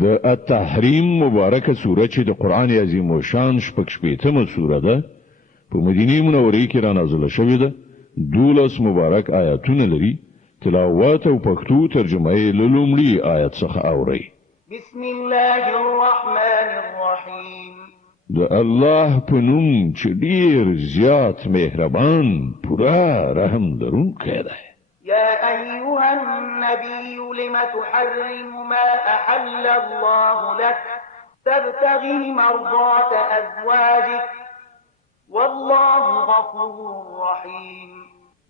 د التحریم مبارکه سوره چې د قران عظیم او شان شپږمه سوره ده په مدینه منوره کې را نازله شوې ده 12 مبارک آیاتونه لري تلاوت او پښتو ترجمه یې لومړی آیت څخه اوري بسم الله الرحمن الرحیم د الله په نوم چې ډیر زیات مهربان پورا رحم لرونکی دی يا أيها النبي لم تحرم ما أحل الله لك تبتغي مرضات أزواجك والله غفور رحيم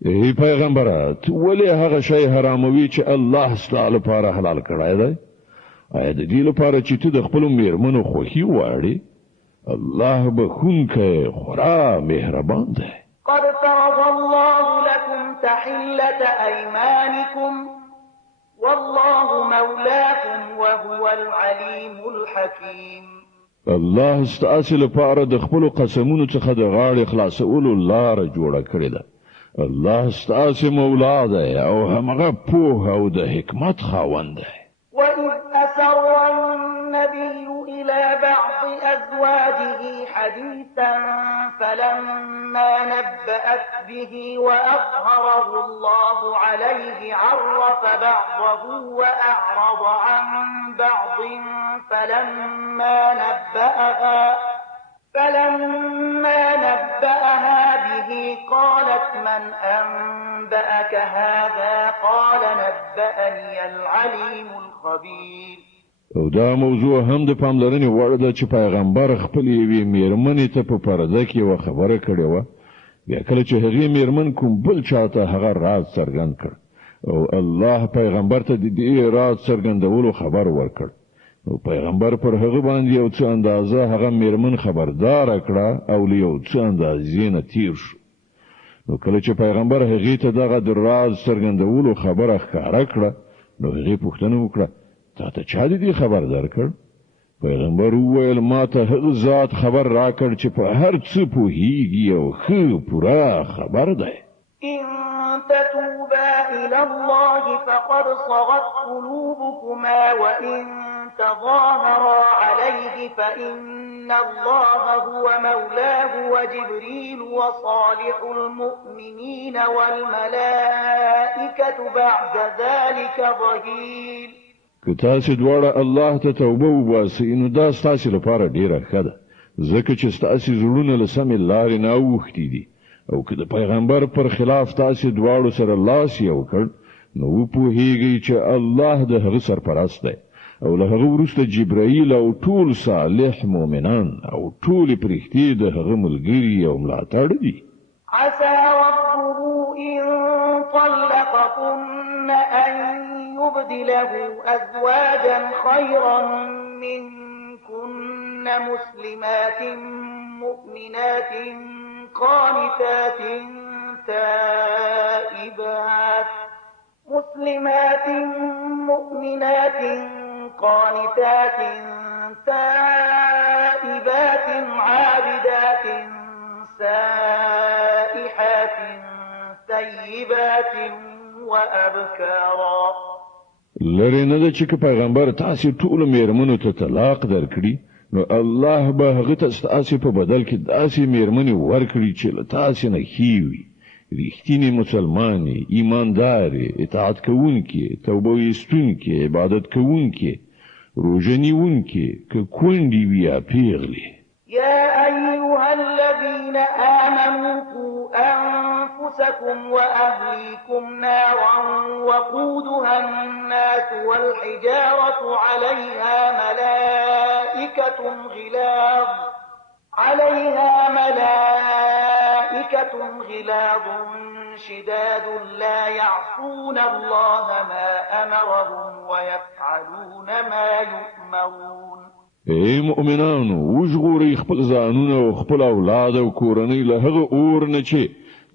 ای پیغمبرات ولی هغه شی حراموي چې الله ستاسو لپاره حلال کړی دی آیا د دې لپاره چې ته د خپل میرمنو خوښي واړې الله بخونکه خورا مهربان دی قد فرض الله لكم تحلة أيمانكم والله مولاكم وهو العليم الحكيم الله ستاسو لپاره د خپل قسمونو څخه د غاړې خلاصولو لار جوړه کړې ده الله ستاسو مولا دی او همغه پوه او د حکمت خاوند دی وإذ أسر النبي إلى بعض أزواجه حديثا فلما نبأت به وأظهره الله عليه عرف بعضه وأعرض عن بعض فلما نبأها به قالت من أنبأك هذا قال نبأني العليم الخبير او دا موضوع هم د پاملرنې وړ ده چې پیغمبر خپل یوې میرمنې ته په پرده کې یوه خبره کړې وه بیا کله چې هغې میرمن کوم بل چاته هغه راز څرګند کړ او الله پیغمبر ته د دې راز څرګندولو خبر ورکړ نو پیغمبر پر هغه باندې یو څه اندازه هغه میرمن خبردار کړه او له یو څه اندازې نه تیر شو نو کله چې پیغمبر هغې ته دغه د راز څرګندولو خبره ښکاره کړه نو هغې پوښتنه وکړه تا ته چا دې خبر درکړ پیغمبر وویل ما ته هغه ذات خبر راکړ چې په هر څه پوهیږي او ښه پوره خبر دی إن تتوبا إلى الله فقد صغت قلوبكما وإن تظاهرا عليه فإن الله هو مولاه وجبريل وصالح المؤمنين والملائكة بعد ذلك ظهير که تاسو دواړه الله ته توبه وباسئ نو دا ستاسو لپاره ډیره ښه ده ځکه چې ستاسو زړونه له سمې لارې نه اوښتي دي او که د پیغمبر پر خلاف تاسو دواړو سره لاس یو کړ نو وپوهیږئ چې الله د هغه سرپرست دی او له هغه وروسته جبرائیل او ټول صالح مؤمنان او ټول پرښتې د هغه ملګري او ملاتړ دي عسى ربه إن طلقكن أن يبدله أزواجا خيرا منكن مسلمات مؤمنات قانتات تائبات عابدات سائحات طيبات وأبكارا لری نه ده چې پیغمبر تاسو ټول میرمنو ته طلاق درکړي نو الله به هغه تاسو په بدل کې داسې میرمنې ورکړي چې له تاسو نه خېوي رښتینی مسلمانې ایماندارې اطاعت کوونکې توبه ایستونکې عبادت کوونکې روژه نیونکې که کونډې وي یا پیغلې يا أيها الذين آمنوا قوا أنفسكم وأهليكم نارا وقودها الناس والحجارة عليها ملائكة غلاظ شداد لا يعصون الله ما أمرهم ويفعلون ما يؤمرون ای مؤمنانو وژغورئ خپل ځانونه او خپل اولاد او کورنۍ له هغه اور نه چې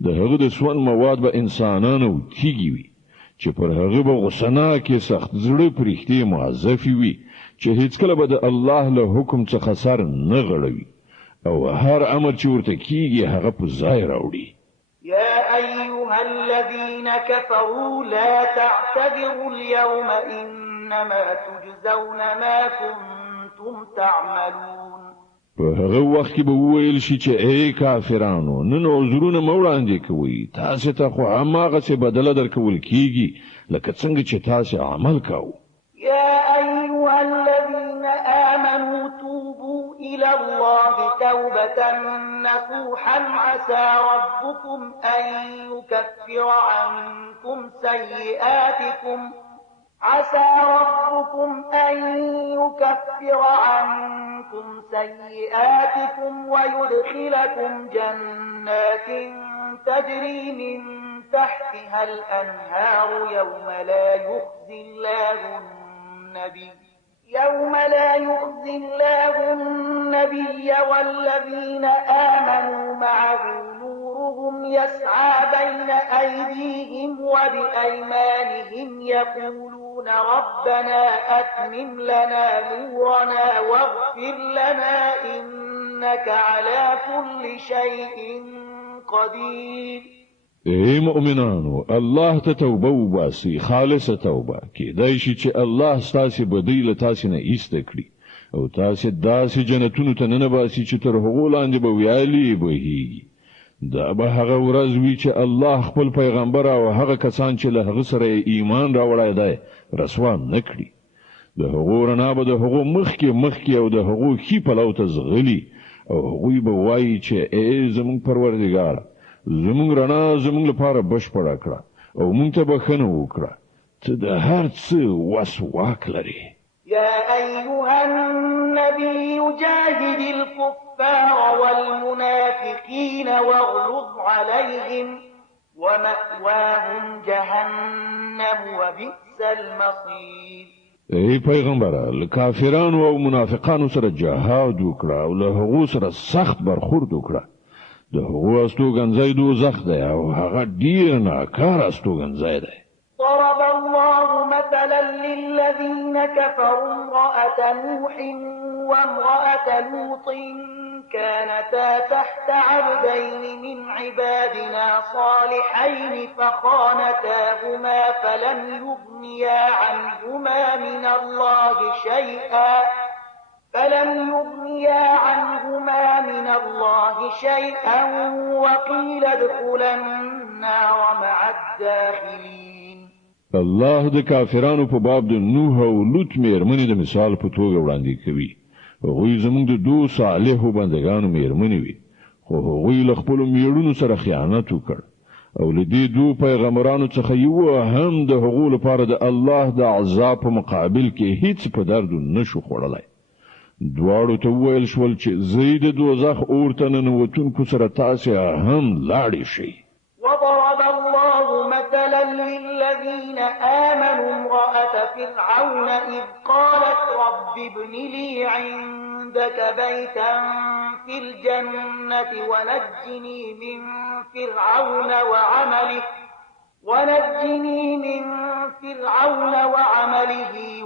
د هغه د سون مواد به انسانانو تیږي وي چې پر هغه به غصناکې سخت زړه پرښتې معذفي وي چې هیڅکله به د الله له حکم څخه سر نه غړوي او هر امر چې ورته کیږي هغه په ځای راوړي يا أيها الذين كفروا لا تعتذروا اليوم إنما تجزون ما كنتم تعملون. په هغه وخت کې به وویل شي چې ای کافرانو نن عذرونه مو وړاندې کوئ، تاسو ته خو هماغسې بدله درکول کیږي لکه څنګه چې تاسو عمل کوئ. يا أيها الذين آمنوا توبوا إلى الله توبة نصوحا عسى ربكم أن يكفر عنكم سيئاتكم ويدخلكم جنات تجري من تحتها الأنهار يوم لا يخزي الله النبي والذين آمنوا معه نورهم يسعى بين أيديهم وبأيمانهم يقولون ربنا أتمم لنا نورنا واغفر لنا إنك على كل شيء قدير. ای مؤمنانو الله ته توبه وباسي، خالصه توبه، کېدای شي چې الله ستاسو بدی له تاسو نه ایسته کړي او تاسو داسې جنتونو ته نه باسي چې تر هغو لاندې به ویالې بهیږي. دا به هغه ورځ وي چې الله خپل پیغمبر او هغه کسان چې له هغه سره ایمان راوړی دی رسوا نه کړي. د هغو رڼا به د هغو مخکې او د هغو ښي پلو ته ځغلي او هغوی به وایي چې ای زموږ پروردګاره، زموږ رڼا زموږ لپاره بشپړه کړه او موږ ته بښنه وکړه، ته د هر څه وس واک لري. يا أيها النبي جاهد الكفار والمنافقين واغلظ عليهم ومأواهم جهنم وبئس المصير. ای پیغمبره له کافرانو او منافقانو سره جهاد وکړه او له هغو سره سخت برخورد وکړه. د هغو استوګنځی دوزخ دی او هغه ډیر ناکاره استوګنځی دی. ضرب الله مثلا للذين كفروا امرأة نوح وامرأة لوط كانتا تحت عبدين من عبادنا صالحين فخانتاهما فلم يغنيا عنهما من الله شيئا وقيل ادخلا النار مع الداخلين. الله د کافرانو په باب د نوح او لوط میرمنې د مثال په توګه وړاندې کوي. هغوی زموږ د دوه صالحو بندګانو میرمنې وي، خو هغوی له خپلو میړونو سره خیانت وکړ او له دې دوه پیغمبرانو څخه یو هم د هغو لپاره د الله د عذاب په مقابل کې هیڅ په درد نشو خوړلی. دواړو ته وویل شول چې زه د دوزخ اور ته ننوتونکو سره تاسې هم لاړې شئ. وضرب الله مثلا للذين آمنوا امرأة فرعون إذ قالت رب ابن لي عندك بيتا في الجنة ونجني من فرعون وعمله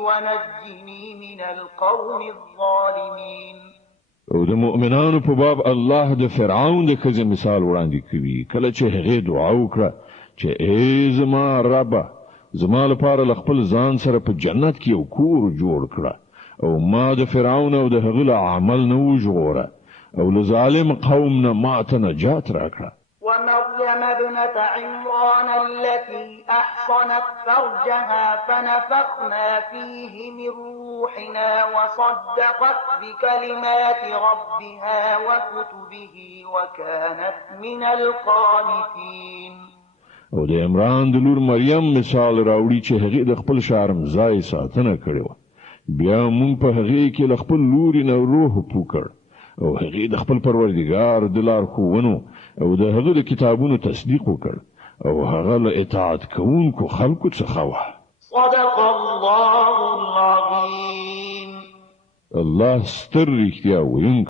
ونجني من القوم الظالمين. او د مؤمنانو په باب الله د فرعون د ښځې مثال وړاندې کوي کله چې هغې دعا وکړه چې ای زما ربه، زما لپاره له خپل ځان سره په جنت کې یو کور جوړ کړه او ما د فرعون او د هغه له عمل نه وژغوره او له ظالم قوم نه ما ته نجات راکړه. ومريم ابنة عمران التي أحصنت فرجها فنفخنا فيه من روحنا وصدقت بكلمات ربها وكتبه وكانت من القانتين. او د عمران د لور مریم مثال راوړي چې هغې د خپل شرمځای ساتنه کړې وه. بیا موږ په هغې کې له خپل لورې نه روح پوکړ او هغې د خپل پروردګار د لارښوونو او د هغه د کتابونو تصدیق وکړ او هغه له اطاعت کوونکو خلکو څخه وه. صدق الله العظیم. الله ستر رښتیا ویونکی